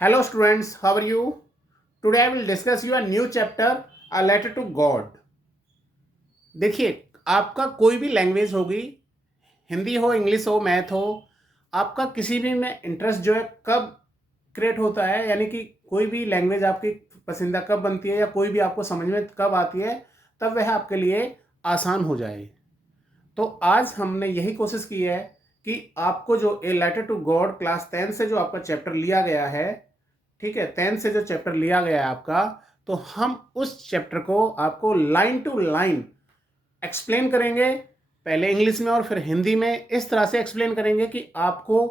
Hello students, how are you? Today I will discuss your new chapter, A Letter to God. देखिए, आपका कोई भी language होगी, हिंदी हो, इंग्लिश हो, मैथ हो, आपका किसी भी में इंटरेस्ट जो है कब क्रिएट होता है, यानी कि कोई भी लैंग्वेज आपकी पसंदीदा कब बनती है या कोई भी आपको समझ में कब आती है, तब वह आपके लिए आसान हो जाए। तो आज हमने यही कोशिश की है कि आपको जो A letter to God class 10 से जो आपका चैप्टर लिया गया है, ठीक है, 10 से जो चैप्टर लिया गया है आपका, तो हम उस चैप्टर को आपको लाइन टू लाइन एक्सप्लेन करेंगे, पहले इंग्लिश में और फिर हिंदी में। इस तरह से एक्सप्लेन करेंगे कि आपको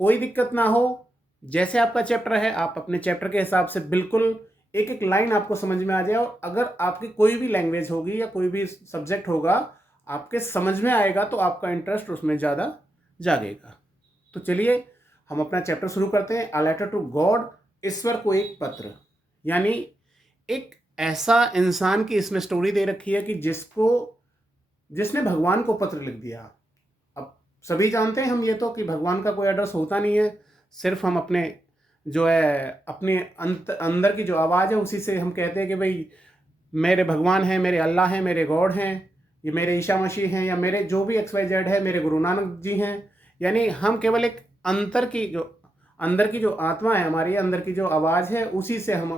कोई दिक्कत ना हो। जैसे आपका चैप्टर है, आप अपने चैप्टर के हिसाब से बिल्कुल एक एक लाइन आपको समझ में आ जाए, और अगर आपकी कोई भी लैंग्वेज होगी या कोई भी सब्जेक्ट होगा आपके समझ में आएगा तो आपका इंटरेस्ट उसमें ज़्यादा जागेगा। तो चलिए हम अपना चैप्टर शुरू करते हैं। अ लेटर टू गॉड, ईश्वर को एक पत्र। यानी एक ऐसा इंसान की इसमें स्टोरी दे रखी है कि जिसने भगवान को पत्र लिख दिया। अब सभी जानते हैं हम ये तो कि भगवान का कोई एड्रेस होता नहीं है, सिर्फ हम अपने जो है अपने अंदर की जो आवाज़ है उसी से हम कहते हैं कि भाई मेरे भगवान हैं, मेरे अल्लाह हैं, मेरे गॉड हैं, ये मेरे ईशा मसीह हैं, या मेरे जो भी XYZ है, मेरे गुरु नानक जी हैं। यानी हम केवल एक अंदर की जो आत्मा है, हमारी अंदर की जो आवाज़ है, उसी से हम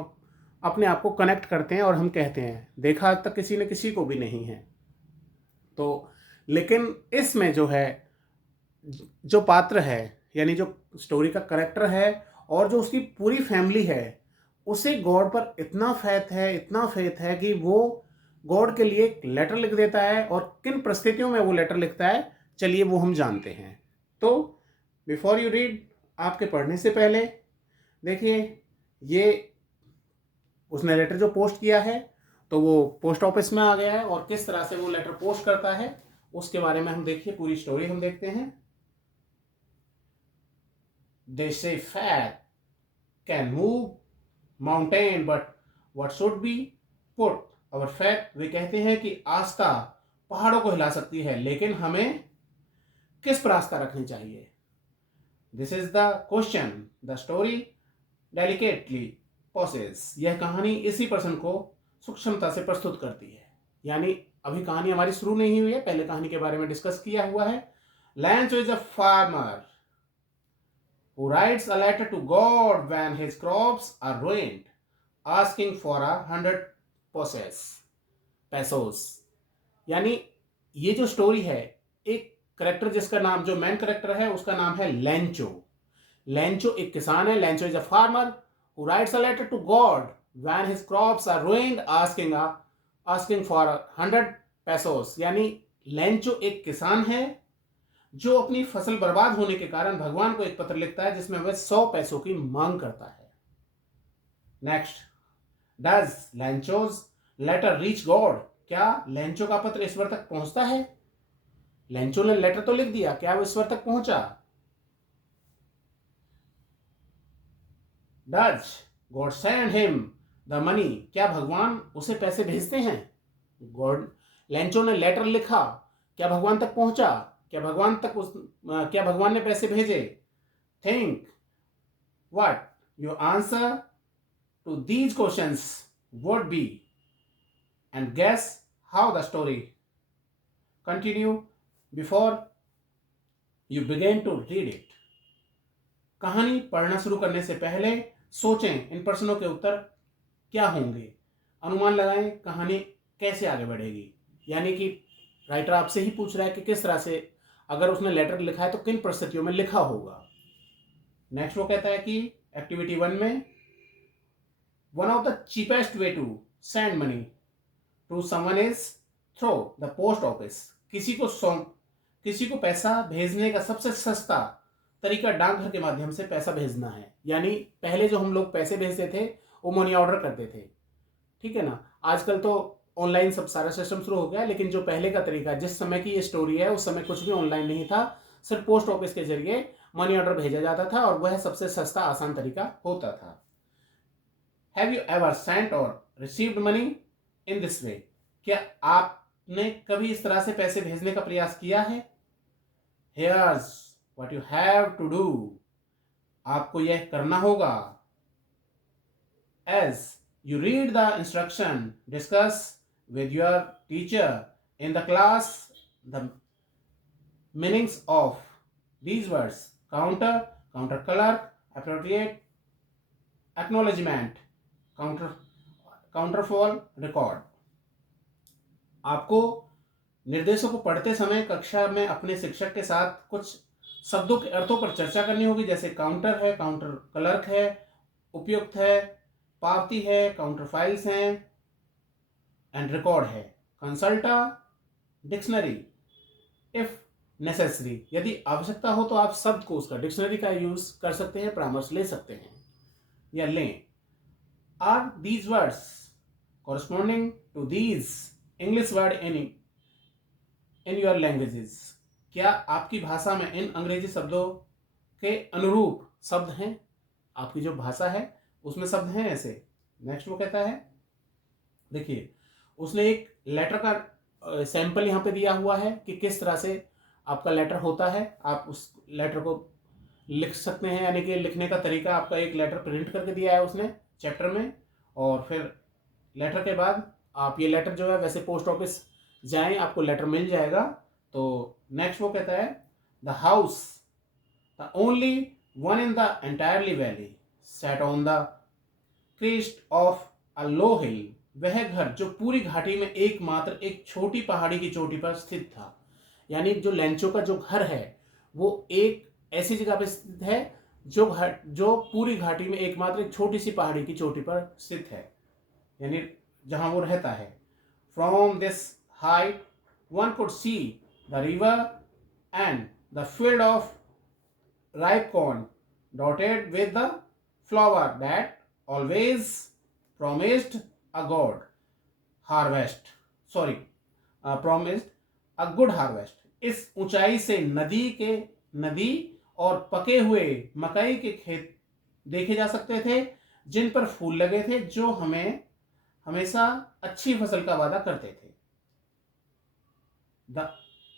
अपने आप को कनेक्ट करते हैं और हम कहते हैं। देखा आज तक किसी ने किसी को भी नहीं है। तो लेकिन इसमें जो है, जो पात्र है, यानी जो स्टोरी का करेक्टर है और जो उसकी पूरी फैमिली है, उसे गॉड पर इतना फेथ है, इतना फेथ है कि वो गॉड के लिए एक लेटर लिख देता है। और किन परिस्थितियों में वो लेटर लिखता है, चलिए वो हम जानते हैं। तो बिफोर यू रीड, आपके पढ़ने से पहले देखिए, ये उसने लेटर जो पोस्ट किया है तो वो पोस्ट ऑफिस में आ गया है, और किस तरह से वो लेटर पोस्ट करता है उसके बारे में हम देखिए, पूरी स्टोरी हम देखते हैं। They say faith can move mountain, but what should be put our faith. वे कहते हैं कि आस्था पहाड़ों को हिला सकती है, लेकिन हमें किस पर आस्था रखनी चाहिए। This is the question the story delicately poses. यह कहानी इसी पर्सन को सूक्ष्मता से प्रस्तुत करती है। यानी अभी कहानी हमारी शुरू नहीं हुई है, पहले कहानी के बारे में डिस्कस किया हुआ है। लैंचो is a farmer who writes a letter to God when his crops are ruined, asking for 100 pesos। यानी ये जो स्टोरी है, एक करेक्टर जिसका नाम, जो मेन करेक्टर है उसका नाम है लैंचो। लैंचो एक किसान है। लैंचो is a farmer who writes a letter to God when his crops are ruined, asking for 100 pesos। यानी लैंचो एक किसान है जो अपनी फसल बर्बाद होने के कारण भगवान को एक पत्र लिखता है जिसमें वह 100 पैसों की मांग करता है। Next, does Lencho's letter reach God. क्या लैंचो का पत्र ईश्वर तक पहुंचता है? लैंचो ने लेटर तो लिख दिया, क्या वो ईश्वर तक पहुंचा? Does God send him the money. क्या भगवान उसे पैसे भेजते हैं? गॉड, लैंचो ने लेटर लिखा, क्या भगवान तक पहुंचा? क्या भगवान ने पैसे भेजे? Think what your answer to these questions would be, and guess how the story continue before you begin to read it। कहानी पढ़ना शुरू करने से पहले सोचें इन प्रश्नों के उत्तर क्या होंगे, अनुमान लगाएं कहानी कैसे आगे बढ़ेगी। यानी कि राइटर आपसे ही पूछ रहा है कि किस तरह से, अगर उसने लेटर लिखा है तो किन परिस्थितियों में लिखा होगा। नेक्स्ट वो कहता है कि एक्टिविटी 1 में, one of the cheapest way to send money to someone is through the post office. किसी को पैसा भेजने का सबसे सस्ता तरीका डाकघर के माध्यम से पैसा भेजना है। यानी पहले जो हम लोग पैसे भेजते थे वो मनी ऑर्डर करते थे, ठीक है ना। आजकल तो ऑनलाइन सब सारा सिस्टम शुरू हो गया है, लेकिन जो पहले का तरीका, जिस समय की ये स्टोरी है, उस समय कुछ भी ऑनलाइन नहीं था, सिर्फ पोस्ट ऑफिस के जरिए मनी ऑर्डर भेजा जाता था, और वह सबसे सस्ता आसान तरीका होता था। हैव यू एवर सेंट और received money in this way. क्या आपने कभी इस तरह से पैसे भेजने का प्रयास किया है? Here's what you have to do। आपको यह करना होगा। as you read the instruction, discuss with your teacher in the class the meanings of these words: counter, counter clerk, appropriate, acknowledgement, counter, counterfoil, record. आपको निर्देशों को पढ़ते समय कक्षा में अपने शिक्षक के साथ कुछ शब्दों के अर्थों पर चर्चा करनी होगी, जैसे काउंटर है, काउंटर क्लर्क है, उपयुक्त है, पावती है, काउंटर फाइल्स हैं, एंड रिकॉर्ड है। कंसल्टा डिक्शनरी इफ नेसेसरी, यदि आवश्यकता हो तो आप शब्द को उसका डिक्शनरी का यूज कर सकते हैं, परामर्श ले सकते हैं या लें। Are these words corresponding to these English word in your languages, क्या आपकी भाषा में इन अंग्रेजी शब्दों के अनुरूप शब्द हैं? आपकी जो भाषा है उसमें शब्द हैं ऐसे। नेक्स्ट वो कहता है, देखिए उसने एक लेटर का सैंपल यहाँ पे दिया हुआ है कि किस तरह से आपका लेटर होता है। आप उस लेटर को लिख सकते हैं, यानी कि लिखने का तरीका, आपका एक लेटर प्रिंट करके दिया है उसने चैप्टर में, और फिर लेटर के बाद आप ये लेटर जो है वैसे पोस्ट ऑफिस जाएं, आपको लेटर मिल जाएगा। तो नेक्स्ट वो कहता है, the house the only one in the entirely valley sat on the crest of a low hill, वह घर जो पूरी घाटी में एकमात्र एक छोटी पहाड़ी की चोटी पर स्थित था। यानी जो लेंचो का जो घर है वो एक ऐसी जगह पर स्थित है जो पूरी घाटी में एकमात्र एक छोटी सी पहाड़ी की चोटी पर स्थित है, यानी जहां वो रहता है। From this height one could see the river and the field of ripe corn dotted with the flower that always promised a good harvest, promised a good harvest। इस ऊंचाई से नदी और पके हुए मकई के खेत देखे जा सकते थे जिन पर फूल लगे थे, जो हमें हमेशा अच्छी फसल का वादा करते थे। The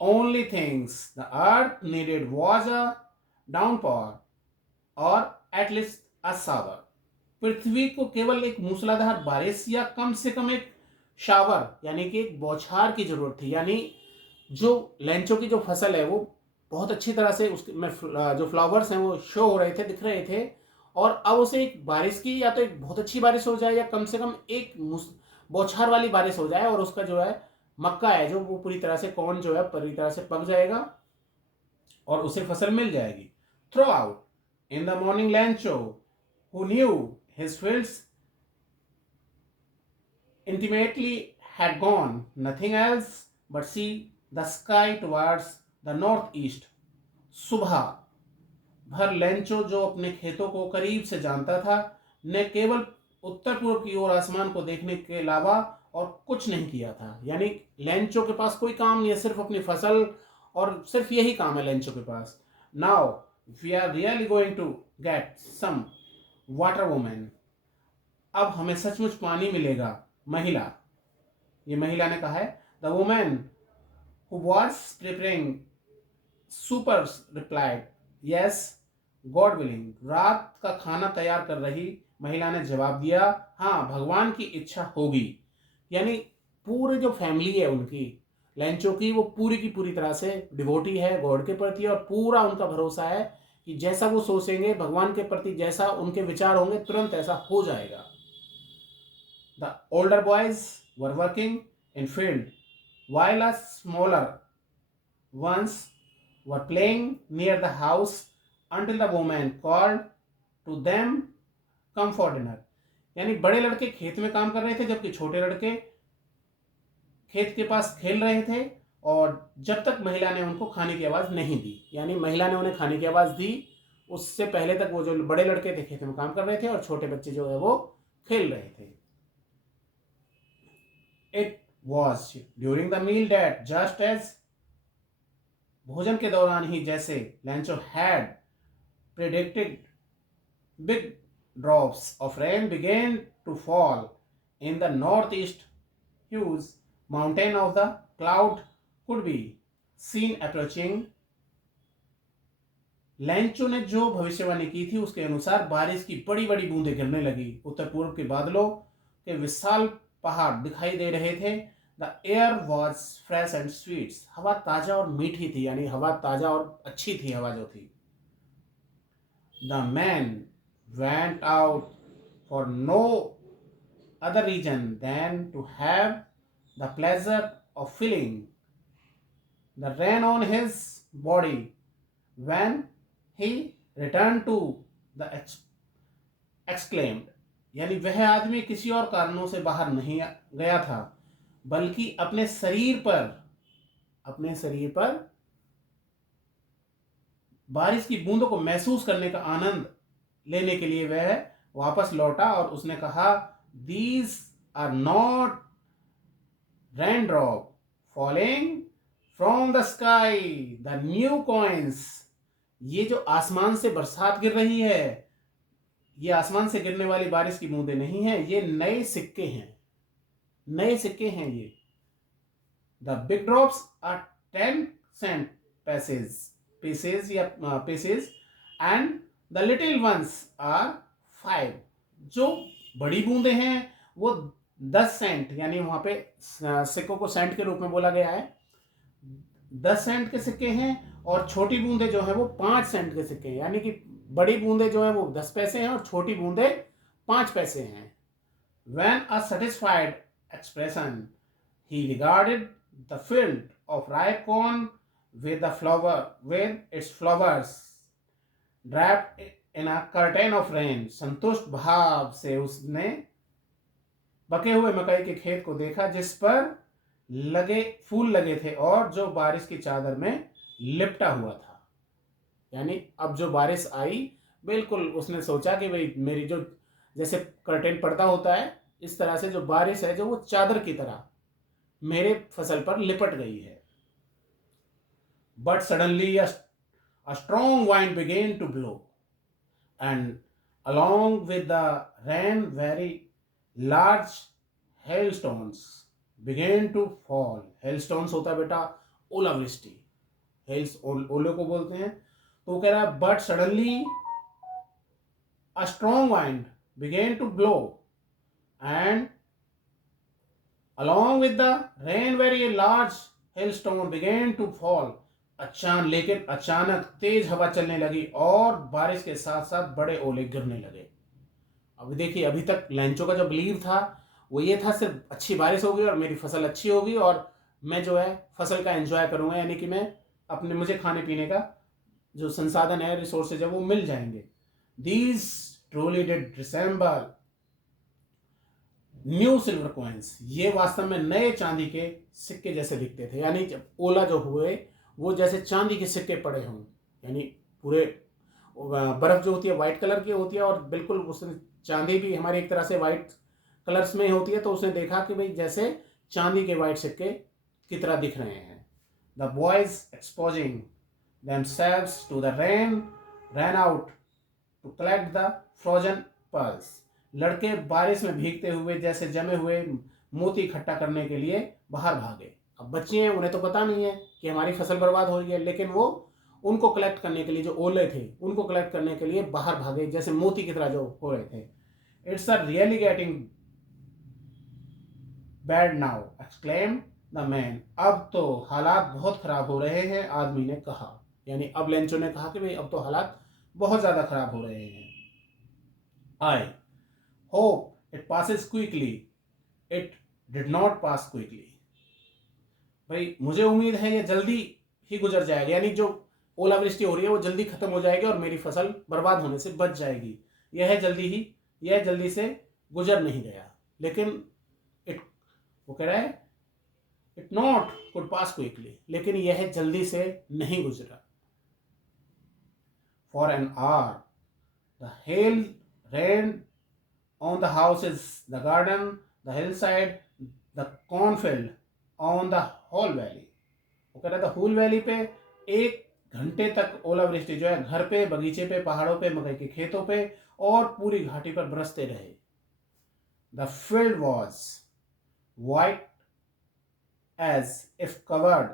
only things the earth needed was a downpour or at least a shower। पृथ्वी को केवल एक मूसलाधार बारिश या कम से कम एक शावर यानी कि एक बौछार की जरूरत थी। यानी जो लेंचो की जो फसल है वो बहुत अच्छी तरह से उसमें जो फ्लावर्स हैं वो शो हो रहे थे, दिख रहे थे, और अब उसे एक बारिश की या तो एक बहुत अच्छी बारिश हो जाए या कम से कम एक बौछार वाली बारिश हो जाए, और उसका जो है मक्का है जो वो पूरी तरह से कॉर्न जो है पूरी तरह से पक जाएगा और उसे फसल मिल जाएगी। Throw out in the morning Lencho who knew his fields intimately had gone nothing else but see the sky towards the northeast। सुबह भर लेंचो जो अपने खेतों को करीब से जानता था ने केवल उत्तर पूर्व की ओर आसमान को देखने के अलावा और कुछ नहीं किया था। यानी लेंचो के पास कोई काम नहीं है, सिर्फ अपनी फसल, और सिर्फ यही काम है लेंचो के पास। Now we are really going to get some water women, अब हमें सचमुच पानी मिलेगा। महिला, ये महिला ने कहा है। The women who was preparing super replied yes God willing. रात का खाना तैयार कर रही महिला ने जवाब दिया, हाँ भगवान की इच्छा होगी। यानी पूरी जो फैमिली है उनकी लेंचो की, वो पूरी की पूरी तरह से डिवोटी है गॉड के प्रति, और पूरा उनका भरोसा है कि जैसा वो सोचेंगे भगवान के प्रति, जैसा उनके विचार होंगे तुरंत ऐसा हो जाएगा। The older boys were working in field while a smaller ones were playing near the house until the woman called to them come for dinner। यानी बड़े लड़के खेत में काम कर रहे थे जबकि छोटे लड़के खेत के पास खेल रहे थे, और जब तक महिला ने उनको खाने की आवाज नहीं दी। यानी महिला ने उन्हें खाने की आवाज दी, उससे पहले तक वो जो बड़े लड़के थे खेत में काम कर रहे थे और छोटे बच्चे जो है वो खेल रहे थे। It was during the meal that just as भोजन के दौरान ही जैसे Lencho had predicted, big drops of rain began to fall in the northeast। huge mountain of the cloud could be seen approaching Lencho ने जो भविष्यवाणी की थी उसके अनुसार बारिश की बड़ी बड़ी बूंदें गिरने लगी। उत्तर पूर्व के बादलों के विशाल पहाड़ दिखाई दे रहे थे। The air was fresh and sweet, हवा ताजा और मीठी थी, यानी हवा ताजा और अच्छी थी हवा जो थी। The man went out for no other reason than to have the pleasure of feeling the rain on his body when he returned to the exclaimed, यानी वह आदमी किसी और कारणों से बाहर नहीं गया था बल्कि अपने शरीर पर बारिश की बूंदों को महसूस करने का आनंद लेने के लिए वह वापस लौटा और उसने कहा, These are not raindrop falling from the sky, the new coins. ये जो आसमान से बरसात गिर रही है, ये आसमान से गिरने वाली बारिश की बूंदें नहीं है, ये नए सिक्के हैं, नए सिक्के हैं ये। The big drops are 10 cent pieces and the little ones are 5. जो बड़ी बूंदें हैं वो 10 सेंट, यानी वहां पे सिक्कों को सेंट के रूप में बोला गया है, 10 सेंट के सिक्के हैं, और छोटी बूंदें जो है वो 5 सेंट के सिक्के हैं, यानी कि बड़ी बूंदें जो है वो 10 पैसे हैं और छोटी बूंदें 5 पैसे हैं। When a satisfied expression, he regarded the field of ripe corn with its flowers draped in a curtain of rain. संतुष्ट भाव से उसने पके हुए मकई के खेत को देखा जिस पर फूल लगे थे और जो बारिश की चादर में लिपटा हुआ था। यानी अब जो बारिश आई, बिल्कुल उसने सोचा कि भाई मेरी जो जैसे कर्टेन पर्दा होता है, इस तरह से जो बारिश है जो वो चादर की तरह मेरे फसल पर लिपट गई है। But suddenly a strong wind began to blow, and along with the rain very large hailstones began to fall. Hailstones होता है बेटा ओलावृष्टि, ओले को बोलते हैं। तो वो कह रहा है but suddenly a strong wind began to blow, and along with the rain very large hailstone began to fall. लेकिन अचानक तेज हवा चलने लगी और बारिश के साथ साथ बड़े ओले गिरने लगे। अब देखिए, अभी तक लेंचो का जो बिलीव था वो ये था सिर्फ अच्छी बारिश होगी और मेरी फसल अच्छी होगी और मैं जो है फसल का एंजॉय करूंगा, यानी कि मैं मुझे खाने पीने का जो संसाधन है, रिसोर्सेज है, वो मिल जाएंगे। These truly did resemble new silver coins, ये वास्तव में नए चांदी के सिक्के जैसे दिखते थे। यानी जब ओला जो हुए वो जैसे चांदी के सिक्के पड़े हों, यानी पूरे बर्फ जो होती है वाइट कलर की होती है और बिल्कुल उसने चांदी भी हमारी एक तरह से वाइट कलर्स में होती है, तो उसने देखा कि भाई जैसे चांदी के वाइट सिक्के की तरह दिख रहे हैं। The boys exposing themselves to the rain ran out to collect the frozen pearls. लड़के बारिश में भीगते हुए जैसे जमे हुए मोती इकट्ठा करने के लिए बाहर भागे। अब बच्चे हैं, उन्हें तो पता नहीं है कि हमारी फसल बर्बाद हो रही है, लेकिन वो उनको कलेक्ट करने के लिए, जो ओले थे उनको कलेक्ट करने के लिए बाहर भागे, जैसे मोती की तरह जो हो रहे थे। It's are really getting bad now exclaim the man. अब तो हालात बहुत खराब हो रहे हैं, आदमी ने कहा। यानी अब लेंचो ने कहा कि भाई अब तो हालात बहुत ज्यादा खराब हो रहे हैं। I hope it passes quickly, it did not pass quickly. भाई मुझे उम्मीद है ये जल्दी ही गुजर जाएगा, यानी जो ओलावृष्टि हो रही है वो जल्दी खत्म हो जाएगी और मेरी फसल बर्बाद होने से बच जाएगी। यह जल्दी से गुजर नहीं गया, लेकिन वो कह रहा है it not could pass quickly, लेकिन यह जल्दी से नहीं गुजरा। For an hour the hail rain on the houses, the garden, the hill side, the cornfield, on the whole valley. वो कह रहा था होल वैली पे 1 घंटे तक ओलावृष्टि जो है घर पे, बगीचे पे, पहाड़ों पे, मकई के खेतों पे और पूरी घाटी पर बरसते रहे। The field was white as if covered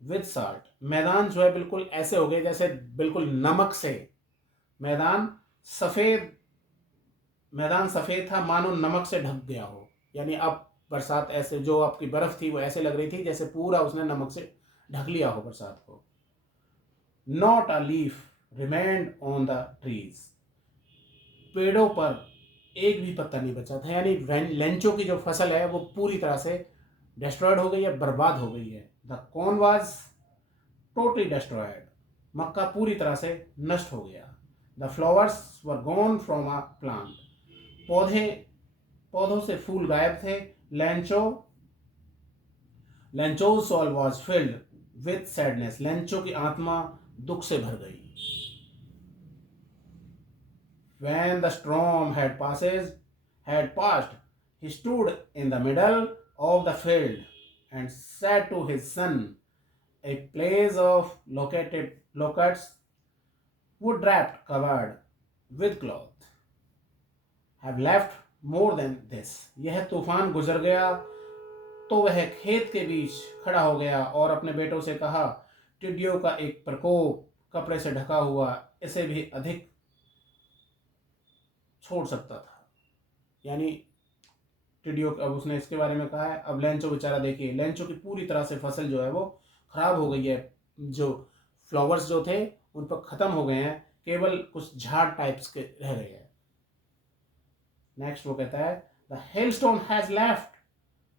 with salt. मैदान जो है बिल्कुल ऐसे हो गए जैसे बिल्कुल नमक से, मैदान सफेद, मैदान सफेद था मानो नमक से ढक गया हो। यानी अब बरसात ऐसे, जो आपकी बर्फ थी वो ऐसे लग रही थी जैसे पूरा उसने नमक से ढक लिया हो बरसात को। Not a leaf remained on the trees, पेड़ों पर एक भी पत्ता नहीं बचा था। यानी लेंचो की जो फसल है वो पूरी तरह से डिस्ट्रॉयड हो गई है, बर्बाद हो गई है। The corn was totally destroyed, मक्का पूरी तरह से नष्ट हो गया। The flowers were gone from a plant, पौधे, पौधों से फूल गायब थे। Lencho Lencho soul was filled with sadness, Lencho की आत्मा दुख से भर गई। When the storm had passed, he stood in the middle of the field and said to his son, a place of locusts, wood wrapped, covered with cloth, have left more than this. यह तूफान गुजर गया तो वह खेत के बीच खड़ा हो गया और अपने बेटों से कहा, टिड्डियों का एक प्रकोप कपड़े से ढका हुआ इसे भी अधिक छोड़ सकता था। यानी टिड्डियों, अब उसने इसके बारे में कहा है। अब लेंचो बेचारा, देखिए लेंचो की पूरी तरह से फसल जो है वो खराब हो गई है, जो फ्लावर्स जो थे उन पर खत्म हो गए हैं, केवल कुछ झाड़ टाइप्स के रह गए हैं। नेक्स्ट वो कहता है, the hailstone has left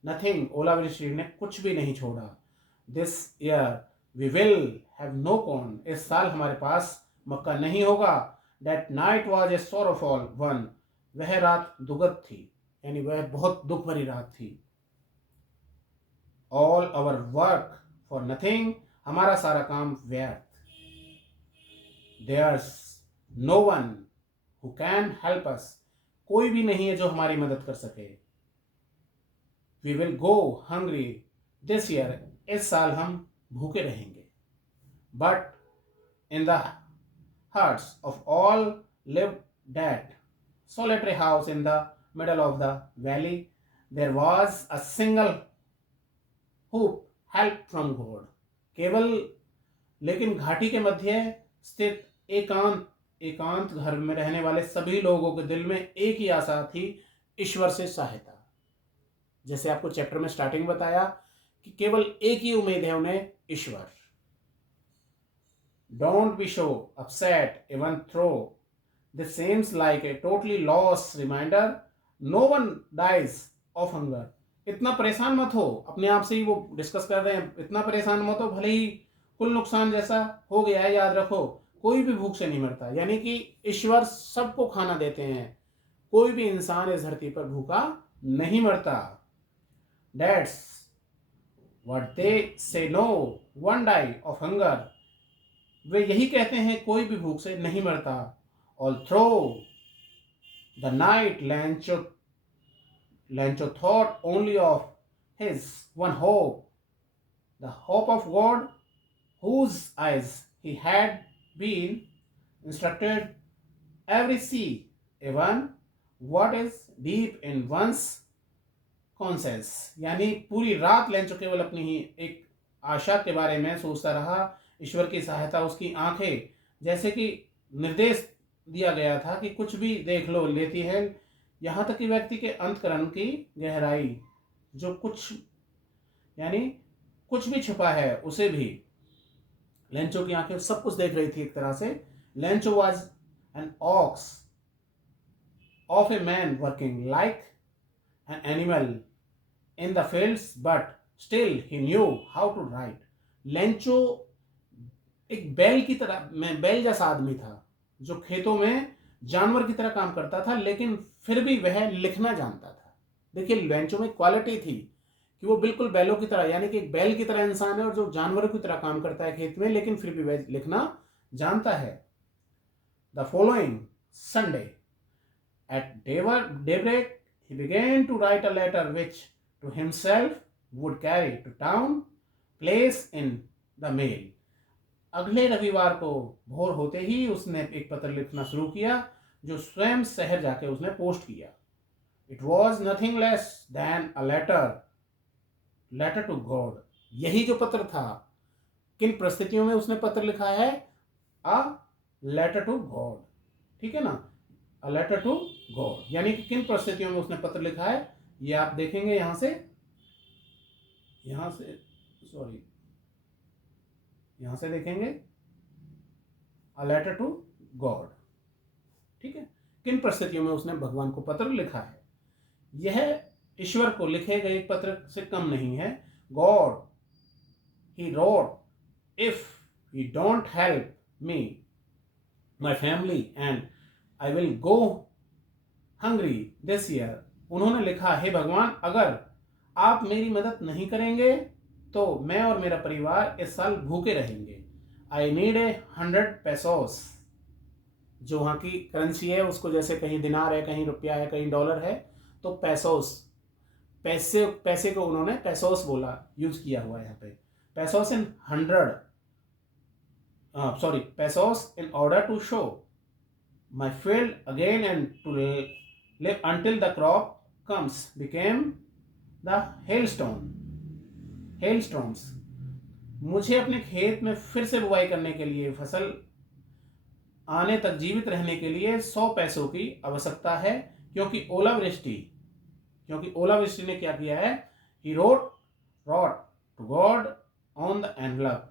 nothing, ओलावृष्टि ने कुछ भी नहीं छोड़ा। This year we will have no corn, इस साल हमारे पास मक्का नहीं होगा। That night was a sorrowful one, वह रात दुखद थी, यानी वह बहुत दुख भरी रात थी। All our work for nothing, हमारा सारा काम व्यर्थ। There's no one who can help us, कोई भी नहीं है जो हमारी मदद कर सके। We will go hungry this year, इस साल हम भूखे रहेंगे। But in the hearts of all lived that solitary house in the middle of the valley, there was a single hope, help from God. केवल, लेकिन घाटी के मध्य स्थित एकांत घर में रहने वाले सभी लोगों के दिल में एक ही आशा थी, ईश्वर से सहायता। जैसे आपको चैप्टर में स्टार्टिंग बताया कि केवल एक ही उम्मीद है उन्हें, ईश्वर। Don't be so upset even though this seems like a totally lost reminder. No one dies of hunger. इतना परेशान मत हो, अपने आप से ही वो डिस्कस कर रहे हैं, इतना परेशान मत हो, भले ही कुल नुकसान जैसा हो गया है, याद रखो कोई भी भूख से नहीं मरता। यानी कि ईश्वर सबको खाना देते हैं, कोई भी इंसान इस धरती पर भूखा नहीं मरता। That's what they say, no one die of hunger. वे यही कहते हैं, कोई भी भूख से नहीं मरता। All through the night Lencho thought only of his one hope, the hope of God whose eyes he had been instructed every see, even what is deep in one's conscience. यानी पूरी रात लेंचो केवल अपनी ही एक आशा के बारे में सोचता रहा, ईश्वर की सहायता, उसकी आंखें जैसे कि निर्देश दिया गया था कि कुछ भी देख लो लेती है, यहाँ तक कि व्यक्ति के अंतकरण की गहराई, जो कुछ यानी कुछ भी छुपा है उसे भी लेंचो की आंखें सब कुछ देख रही थी एक तरह से। Lencho was an ox of a man working like an animal in the fields, but still he knew how to write. Lencho एक बैल की तरह, मैं बैल जैसा आदमी था जो खेतों में जानवर की तरह काम करता था, लेकिन फिर भी वह लिखना जानता था। देखिए लेंचो में क्वालिटी थी कि वो बिल्कुल बैलों की तरह, यानी कि एक बैल की तरह इंसान है और जो जानवरों की तरह काम करता है खेत में, लेकिन फिर भी वह लिखना जानता है। The following Sunday at daybreak he began to write a letter which to himself would carry to town, place in the mail. अगले रविवार को भोर होते ही उसने एक पत्र लिखना शुरू किया जो स्वयं शहर जाके उसने पोस्ट किया। It was nothing less than a letter to God. यही जो पत्र था किन परिस्थितियों में उसने पत्र लिखा है? अ लेटर टू गॉड, ठीक है ना, अ लेटर टू गॉड, यानी कि किन परिस्थितियों में उसने पत्र लिखा है, ये आप देखेंगे यहां से सॉरी, यहां से देखेंगे अ लेटर टू गॉड, ठीक है। किन परिस्थितियों में उसने भगवान को पत्र लिखा है? यह ईश्वर को लिखे गए पत्र से कम नहीं है। God he wrote if he don't help me my family and I will go hungry this year. उन्होंने लिखा, हे भगवान, अगर आप मेरी मदद नहीं करेंगे तो मैं और मेरा परिवार इस साल भूखे रहेंगे। आई नीड 100 पेसोस, जो वहाँ की करेंसी है उसको, जैसे कहीं दिनार है, कहीं रुपया है, कहीं डॉलर है, तो पेसोस, पैसे को उन्होंने पेसोस बोला, यूज किया हुआ है यहाँ पे। Pesos in 100, sorry, pesos in order to show my field again and to live until the crop comes became the hailstones। मुझे अपने खेत में फिर से बुआई करने के लिए, फसल आने तक जीवित रहने के लिए 100 पैसों की आवश्यकता है, क्योंकि ओलावृष्टि ने क्या किया है? He wrote to God on the envelope,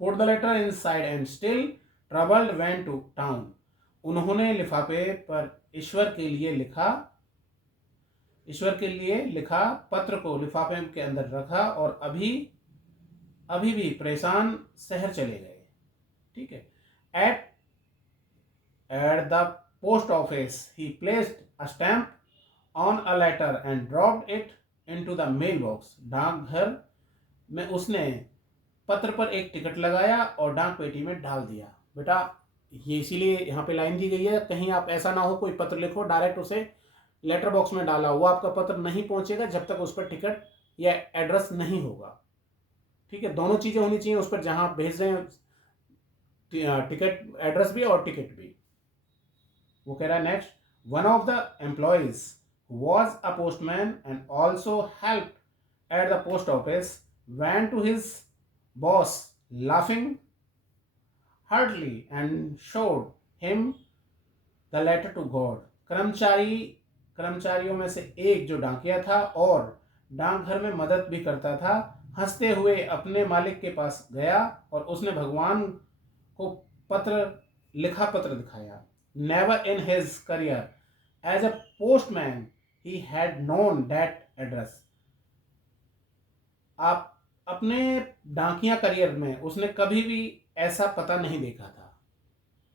put the letter inside and still troubled went to town। उन्होंने लिफाफे पर ईश्वर के लिए लिखा पत्र को लिफाफे के अंदर रखा और अभी भी परेशान शहर चले गए, ठीक है। At the post office he placed a stamp on a letter and dropped it into the mail box. डाकघर में उसने पत्र पर एक टिकट लगाया और डाक पेटी में डाल दिया। बेटा, ये इसीलिए यहाँ पे लाइन दी गई है, कहीं आप ऐसा ना हो कोई पत्र लिखो डायरेक्ट उसे लेटर बॉक्स में डाला, वो आपका पत्र नहीं पहुंचेगा जब तक उस पर टिकट या एड्रेस नहीं होगा, ठीक है। दोनों चीजें होनी चाहिए उस पर, जहां आप भेज रहे हैं टिकट, एड्रेस भी और टिकट भी। वो कह रहा है next, one of the employees was a postman and also help at the post office went to his boss laughing heartily and showed him the letter to God। कर्मचारियों में से एक जो डाकिया था और डाकघर में मदद भी करता था, हंसते हुए अपने मालिक के पास गया और उसने भगवान को पत्र दिखाया। Never in his career as a postman he had known that address. आप अपने डाकिया करियर में उसने कभी भी ऐसा पता नहीं देखा था,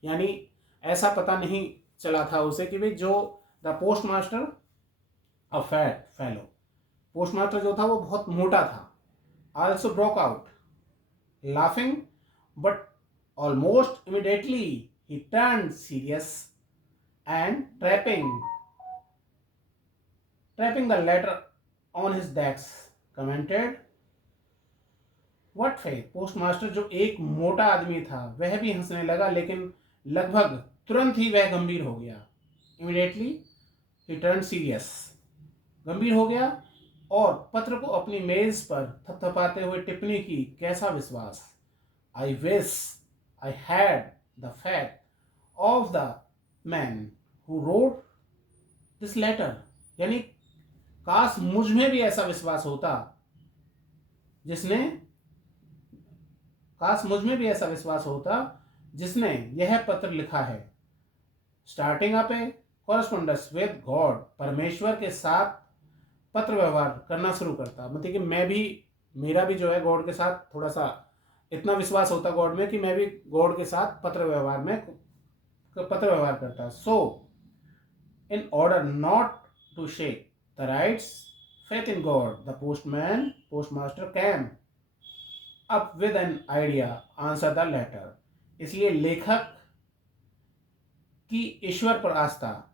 यानी ऐसा पता नहीं चला था उसे कि भाई जो the post master a fat fellow, post master जो था वो बहुत मोटा था। Also broke out laughing but almost immediately he turn serious and trapping the later on his desk commented what faith. Postmaster जो एक मोटा आदमी था वह भी हंसने लगा, लेकिन लगभग तुरंत ही वह गंभीर हो गया। इमीडिएटली ही टर्न सीरियस, गंभीर हो गया और पत्र को अपनी मेज पर थपथपाते हुए टिप्पणी की, कैसा विश्वास। I wish I had the fact of the man who wrote this letter, यानी काश मुझ में भी ऐसा विश्वास होता जिसने यह पत्र लिखा है। Starting up A correspondence with God, परमेश्वर के साथ पत्र व्यवहार करना शुरू करता। मतलब कि मेरा भी जो है गॉड के साथ थोड़ा सा इतना विश्वास होता गॉड में कि मैं भी गॉड के साथ पत्र व्यवहार करता। So in order not to shake the writer's faith in God, the postmaster came up with an idea, answer the letter। इसलिए लेखक की ईश्वर पर आस्था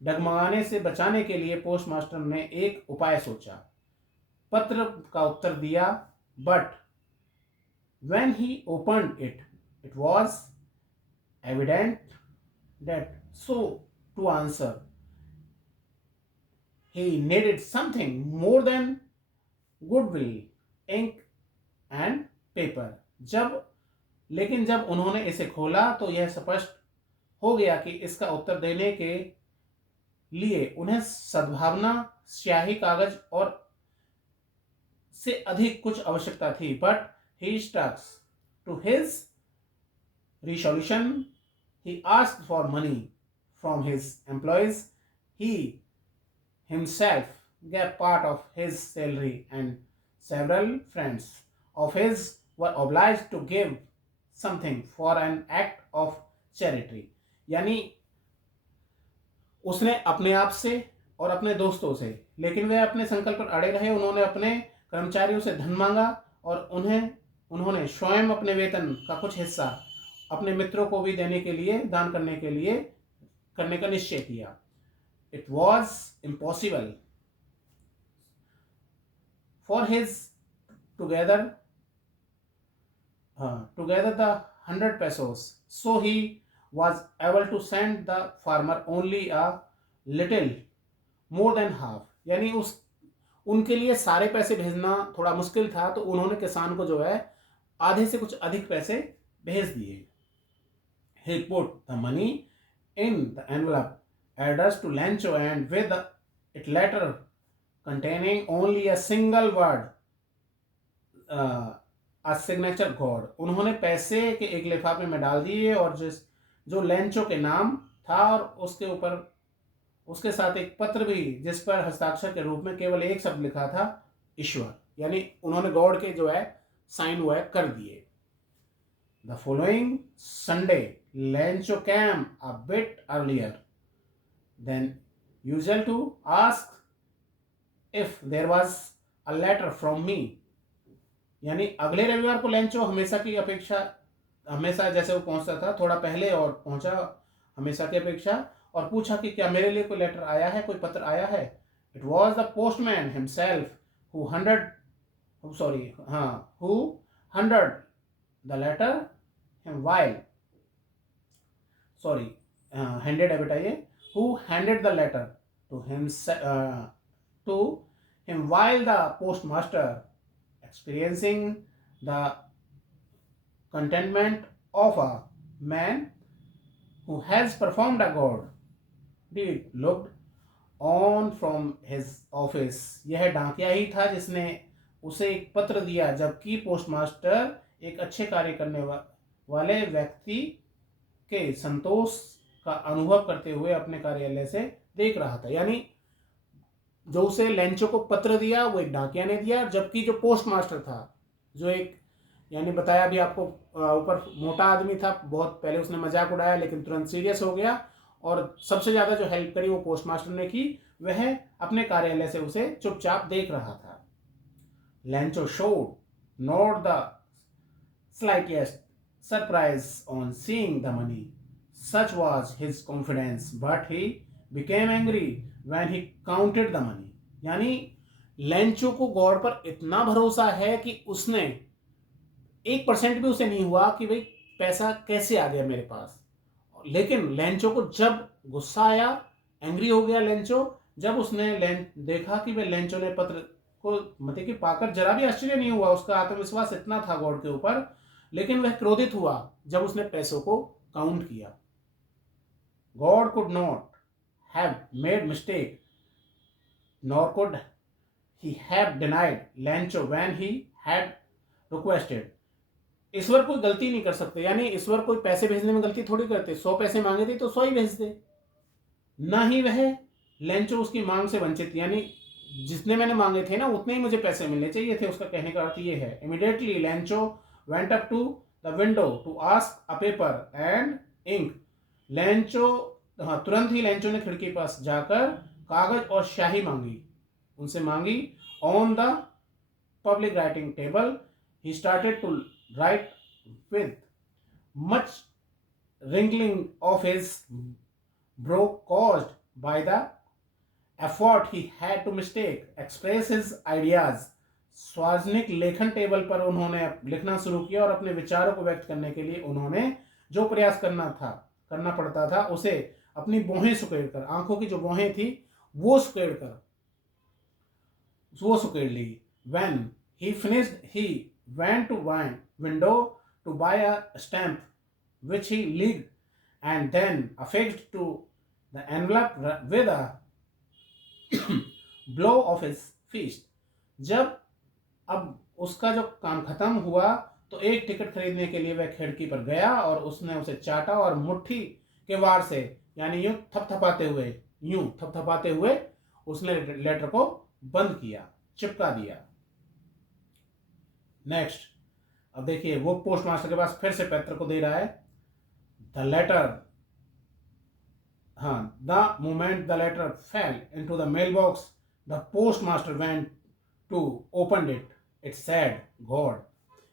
डगमगाने से बचाने के लिए पोस्टमास्टर ने एक उपाय सोचा, पत्र का उत्तर दिया। But when he opened it, it was evident that so to answer he needed something more than goodwill, ink and paper. लेकिन जब उन्होंने इसे खोला तो यह स्पष्ट हो गया कि इसका उत्तर देने के लिए उन्हें सद्भावना, स्याही, कागज और से अधिक कुछ आवश्यकता थी। But he sticks to his resolution. He asked for money from his employees. He himself gave part of his salary, and several friends of his were obliged to give something for an act of charity. यानी उसने अपने आप से और अपने दोस्तों से, लेकिन वे अपने संकल्प पर अड़े रहे। उन्होंने अपने कर्मचारियों से धन मांगा और उन्होंने स्वयं अपने वेतन का कुछ हिस्सा अपने मित्रों को भी देने के लिए, दान करने का निश्चय किया। It was impossible for his together the 100 pesos, so he was able to send the farmer only a little more than half. यानी उनके लिए सारे पैसे भेजना थोड़ा मुश्किल था, तो उन्होंने किसान को जो है आधे से कुछ अधिक पैसे भेज दिए। He put the money in the envelope addressed to Lancho, and with it letter containing only a single word, a signature God. उन्होंने पैसे के एक लिफाफे में डाल दिए और जो लेंचो के नाम था, और उसके ऊपर उसके साथ एक पत्र भी, जिस पर हस्ताक्षर के रूप में केवल एक शब्द लिखा था, ईश्वर। यानी उन्होंने गॉड के जो है साइन वो है कर दिए। The following Sunday, Lencho came a bit earlier than usual to ask if there was a letter from me. यानी अगले रविवार को लेंचो हमेशा जैसे वो पहुंचता था, थोड़ा पहले और पहुंचा हमेशा की अपेक्षा, और पूछा कि क्या मेरे लिए कोई लेटर आया है, कोई पत्र आया है। It was the postman himself who handed the letter him while handed who handed the letter to him while the postmaster, experiencing the contentment of a man who has performed a god deed, looked on from his office. यह डाकिया ही था जिसने उसे एक पत्र दिया, जबकि postmaster एक अच्छे कार्य करने वाले व्यक्ति के संतोष का अनुभव करते हुए अपने कार्यालय से देख रहा था। यानी जो उसे लेंचो को पत्र दिया वो एक डाकिया ने दिया, जबकि जो पोस्टमास्टर था, जो एक यानी बताया भी आपको, ऊपर मोटा आदमी था, बहुत पहले उसने मजाक उड़ाया लेकिन तुरंत सीरियस हो गया, और सबसे ज्यादा जो हेल्प करी वो पोस्टमास्टर ने की। वह अपने कार्यालय से उसे चुपचाप देख रहा था। Lencho showed not the slightest surprise on seeing the money. Such was his confidence, but he became angry when he counted the money. यानी लेंचो को गॉड पर इतना भरोसा है कि उसने 1% भी उसे नहीं हुआ कि भाई पैसा कैसे आ गया मेरे पास। लेकिन लेंचो को जब गुस्सा आया, एंग्री हो गया लेंचो, जब उसने देखा कि भाई लेंचो ने पत्र को मतलब कि पाकर जरा भी आश्चर्य नहीं हुआ, उसका आत्मविश्वास इतना था गॉड के ऊपर, लेकिन वह क्रोधित हुआ जब उसने पैसों को काउंट किया। God could not have made mistake, nor could he have denied Lencho when he had requested. ईश्वर कोई गलती नहीं कर सकते, यानी ईश्वर कोई पैसे भेजने में गलती थोड़ी करते। 100 पैसे मांगे थे तो 100 ही भेज दे, ना ही वह लेंचो उसकी मांग से वंचित, यानी जितने मैंने मांगे थे ना उतने ही मुझे पैसे मिलने चाहिए थे। उसका कहने का अर्थ ये है। Immediately Lencho went up to the window to ask a paper and ink. तुरंत ही लेंचो ने खिड़की पास जाकर कागज और स्याही उनसे मांगी। On the public writing table he started to write with much wrinkling of his brow caused by the effort he had to express his ideas. सार्वजनिक लेखन टेबल पर उन्होंने लिखना शुरू किया और अपने विचारों को व्यक्त करने के लिए उन्होंने जो प्रयास करना पड़ता था उसे अपनी भौहें सुकेड़कर, आंखों की जो भौहें थी वो सुकेड़ ली। When he finished, he went to window to buy a stamp which he licked and then affixed to the envelope with a blow of his fist. जब अब उसका जो काम खत्म हुआ तो एक टिकट खरीदने के लिए वह खिड़की पर गया और उसने उसे चाटा और मुट्ठी के वार से यानी यूं थपथपाते हुए उसने लेटर को बंद किया, चिपका दिया। नेक्स्ट, अब देखिए वो पोस्ट मास्टर के पास फिर से पत्र को दे रहा है। The letter, the moment the letter fell into the mail box the post master went to open it, it said God.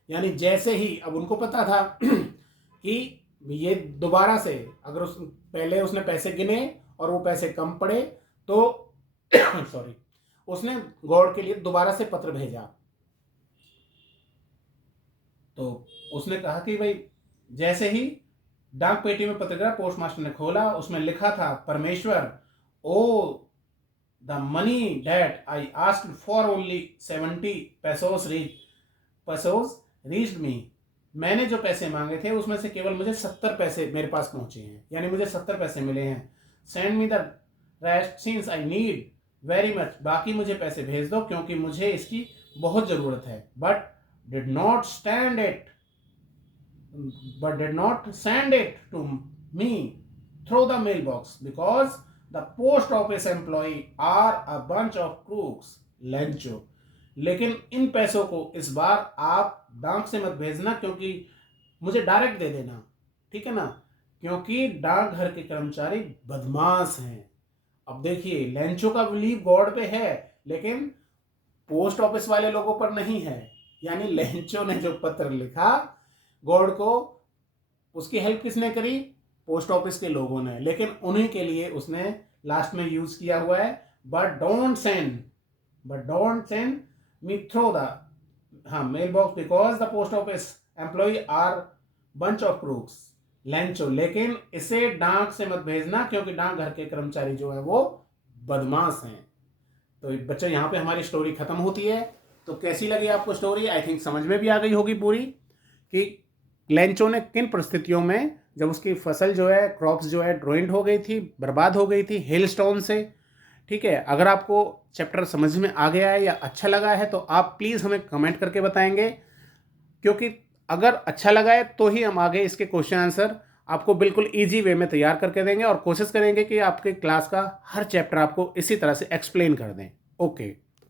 यानी जैसे ही, अब उनको पता था कि ये दोबारा से अगर पहले उसने पैसे गिने और वो पैसे कम पड़े तो सॉरी, उसने गॉड के लिए दोबारा से पत्र भेजा। तो उसने कहा कि भाई जैसे ही डाक पेटी में पत्र गया, पोस्ट मास्टर ने खोला, उसमें लिखा था, परमेश्वर, of the money that I asked for only 70 pesos reached me. मैंने जो पैसे मांगे थे उसमें से केवल मुझे 70 पैसे मेरे पास पहुंचे हैं, यानी मुझे 70 पैसे मिले हैं। Send me the rest since I need very much, बाकी मुझे पैसे भेज दो क्योंकि मुझे इसकी बहुत ज़रूरत है। But did not send it to me through the mailbox because the post office employee are a bunch of crooks, Lencho. लेकिन इन पैसों को इस बार आप डाक से मत भेजना क्योंकि मुझे डायरेक्ट दे देना, ठीक है ना, क्योंकि डाक घर के कर्मचारी बदमाश हैं। अब देखिए लेंचो का बिलीव गॉड पे है लेकिन पोस्ट ऑफिस वाले लोगों पर नहीं है। यानी लेंचो ने जो पत्र लिखा गॉड को, उसकी हेल्प किसने करी? पोस्ट ऑफिस के लोगों ने, लेकिन उन्हीं के लिए उसने लास्ट में यूज किया हुआ है but don't send me through the mail box because the post office employ are bunch of crooks, Lencho. लेकिन इसे डाक से मत भेजना क्योंकि डाक घर के कर्मचारी जो है वो बदमाश हैं। तो बच्चों यहाँ पे हमारी स्टोरी खत्म होती है। तो कैसी लगी आपको स्टोरी? आई थिंक समझ में भी आ गई होगी पूरी कि लेंचो ने किन परिस्थितियों में, जब उसकी फसल जो है, क्रॉप्स जो है ड्रोइंड हो गई थी, बर्बाद हो गई थी हेलस्टोन से। ठीक है, अगर आपको चैप्टर समझ में आ गया है या अच्छा लगा है तो आप प्लीज़ हमें कमेंट करके बताएंगे, क्योंकि अगर अच्छा लगा है तो ही हम आगे इसके क्वेश्चन आंसर आपको बिल्कुल ईजी वे में तैयार करके देंगे और कोशिश करेंगे कि आपके क्लास का हर चैप्टर आपको इसी तरह से एक्सप्लेन कर दें। ओके।